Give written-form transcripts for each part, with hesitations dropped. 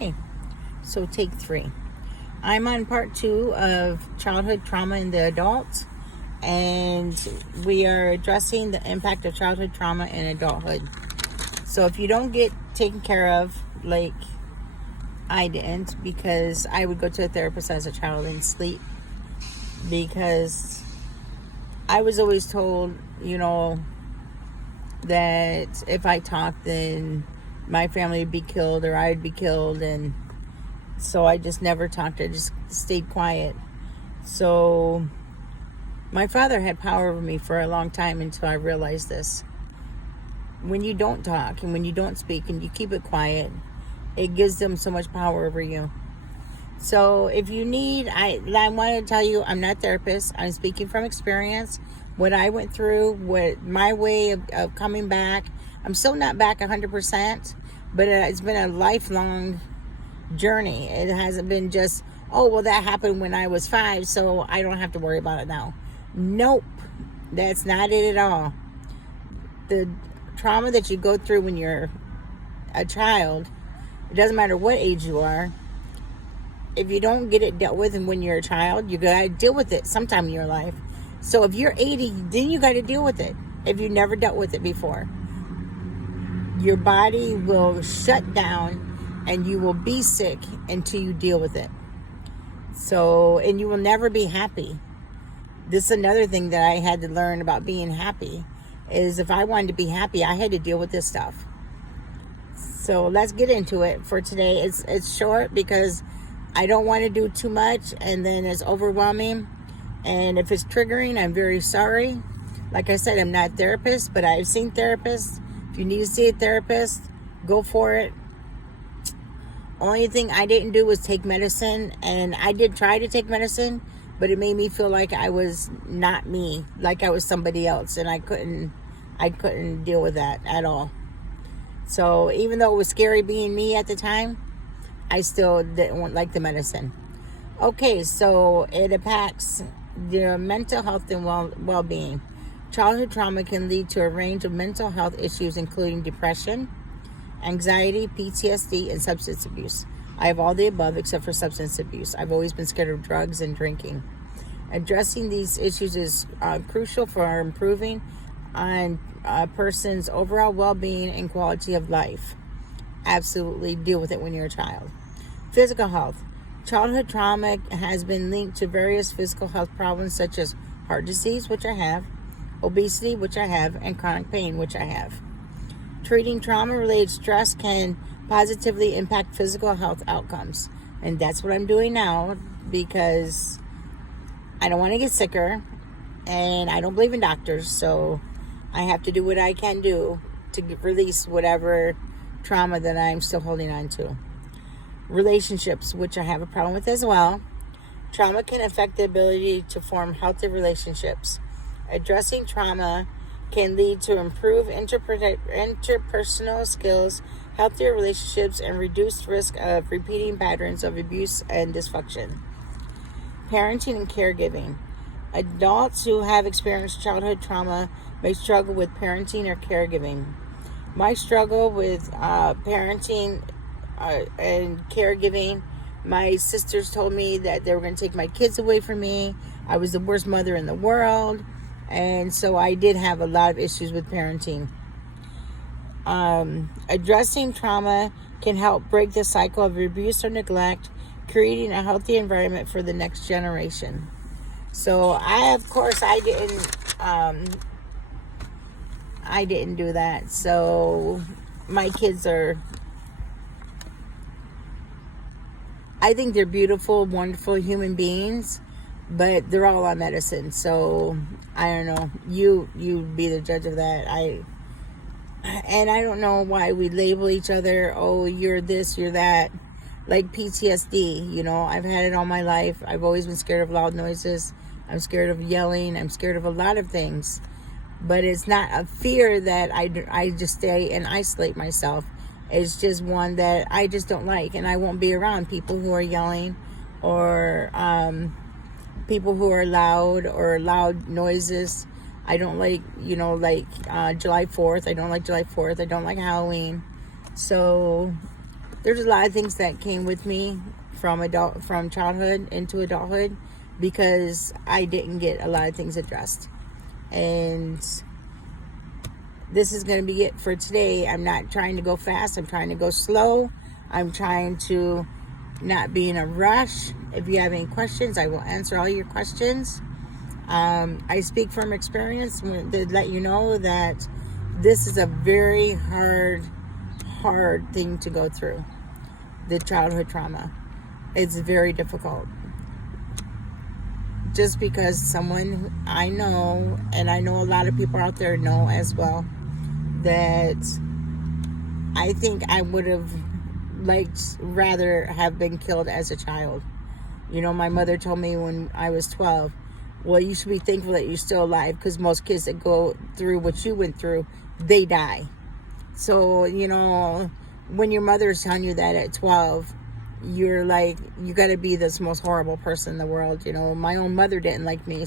Okay, so take 3. I'm on part 2 of childhood trauma in the adults, and we are addressing the impact of childhood trauma in adulthood. So if you don't get taken care of, like I didn't, because I would go to a therapist as a child and sleep, because I was always told, that if I talked, then my family would be killed or I'd be killed, and so I just never talked. I just stayed quiet. So my father had power over me for a long time until I realized this. When you don't talk and when you don't speak and you keep it quiet, it gives them so much power over you. So if you need, I want to tell you, I'm not a therapist. I'm speaking from experience. What I went through, what my way of coming back. I'm still not back 100%, but it's been a lifelong journey. It hasn't been just, oh, well, that happened when I was 5, so I don't have to worry about it now. Nope, that's not it at all. The trauma that you go through when you're a child, it doesn't matter what age you are. If you don't get it dealt with and when you're a child, you gotta deal with it sometime in your life. So if you're 80, then you gotta deal with it. If you never dealt with it before, your body will shut down and you will be sick until you deal with it. So, and you will never be happy. This is another thing that I had to learn about being happy, is if I wanted to be happy, I had to deal with this stuff. So let's get into it for today. It's short because I don't want to do too much and then it's overwhelming. And if it's triggering, I'm very sorry. Like I said, I'm not a therapist, but I've seen therapists. If you need to see a therapist, go for it. Only thing I didn't do was take medicine, and I did try to take medicine, but it made me feel like I was not me, like I was somebody else, and I couldn't deal with that at all. So even though it was scary being me at the time, I still didn't like the medicine. Okay, so it impacts their mental health and well-being. Childhood trauma can lead to a range of mental health issues, including depression, anxiety, PTSD, and substance abuse. I have all the above except for substance abuse. I've always been scared of drugs and drinking. Addressing these issues is crucial for improving on a person's overall well-being and quality of life. Absolutely deal with it when you're a child. Physical health. Childhood trauma has been linked to various physical health problems such as heart disease, which I have, obesity, which I have, and chronic pain, which I have. Treating trauma-related stress can positively impact physical health outcomes. And that's what I'm doing now, because I don't want to get sicker, and I don't believe in doctors, so I have to do what I can do to release whatever trauma that I'm still holding on to. Relationships, which I have a problem with as well. Trauma can affect the ability to form healthy relationships. Addressing trauma can lead to improved interpersonal skills, healthier relationships, and reduced risk of repeating patterns of abuse and dysfunction. Parenting and caregiving. Adults who have experienced childhood trauma may struggle with parenting or caregiving. My struggle with parenting and caregiving, my sisters told me that they were going to take my kids away from me. I was the worst mother in the world. And so I did have a lot of issues with parenting. Addressing trauma can help break the cycle of abuse or neglect, creating a healthy environment for the next generation. So I didn't do that. So my kids I think they're beautiful, wonderful human beings, but they're all on medicine. So I don't know. You be the judge of that. I don't know why we label each other. Oh, you're this, you're that. Like PTSD. I've had it all my life. I've always been scared of loud noises. I'm scared of yelling. I'm scared of a lot of things. But it's not a fear that I just stay and isolate myself. It's just one that I just don't like, and I won't be around people who are yelling or people who are loud or loud noises. I don't like, July 4th. I don't like July 4th. I don't like Halloween. So there's a lot of things that came with me from childhood into adulthood because I didn't get a lot of things addressed. And this is going to be it for today. I'm not trying to go fast. I'm trying to go slow. I'm trying to not be in a rush. If you have any questions, I will answer all your questions. I speak from experience to let you know that this is a very hard thing to go through. The childhood trauma. It's very difficult. Just because someone I know, and I know a lot of people out there know as well, that I think I would have rather have been killed as a child. You know, my mother told me when I was 12, well, you should be thankful that you're still alive, because most kids that go through what you went through, they die. So, you know, when your mother's telling you that at 12, you're like, you got to be this most horrible person in the world. You know, my own mother didn't like me,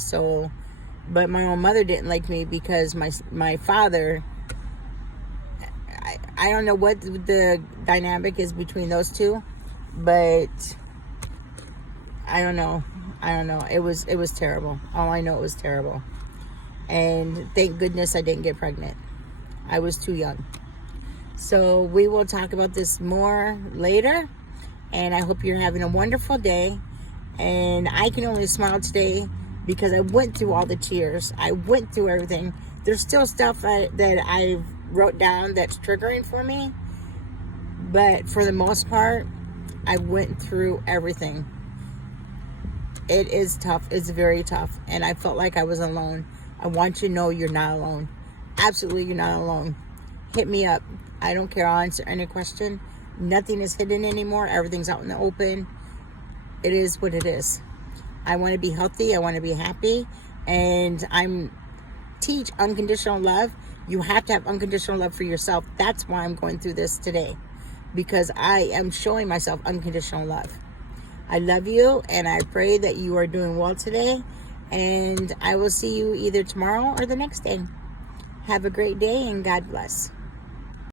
but my own mother didn't like me because my father, I don't know what the dynamic is between those two, but I don't know. It was terrible. All I know, it was terrible. And thank goodness I didn't get pregnant. I was too young. So we will talk about this more later. And I hope you're having a wonderful day. And I can only smile today because I went through all the tears. I went through everything. There's still stuff that I wrote down that's triggering for me. But for the most part, I went through everything. It is tough. It's very tough. And I felt like I was alone. I want you to know you're not alone. Absolutely, you're not alone. Hit me up. I don't care. I'll answer any question. Nothing is hidden anymore. Everything's out in the open. It is what it is. I want to be healthy. I want to be happy. And teach unconditional love. You have to have unconditional love for yourself. That's why I'm going through this today. Because I am showing myself unconditional love. I love you, and I pray that you are doing well today. And I will see you either tomorrow or the next day. Have a great day, and God bless.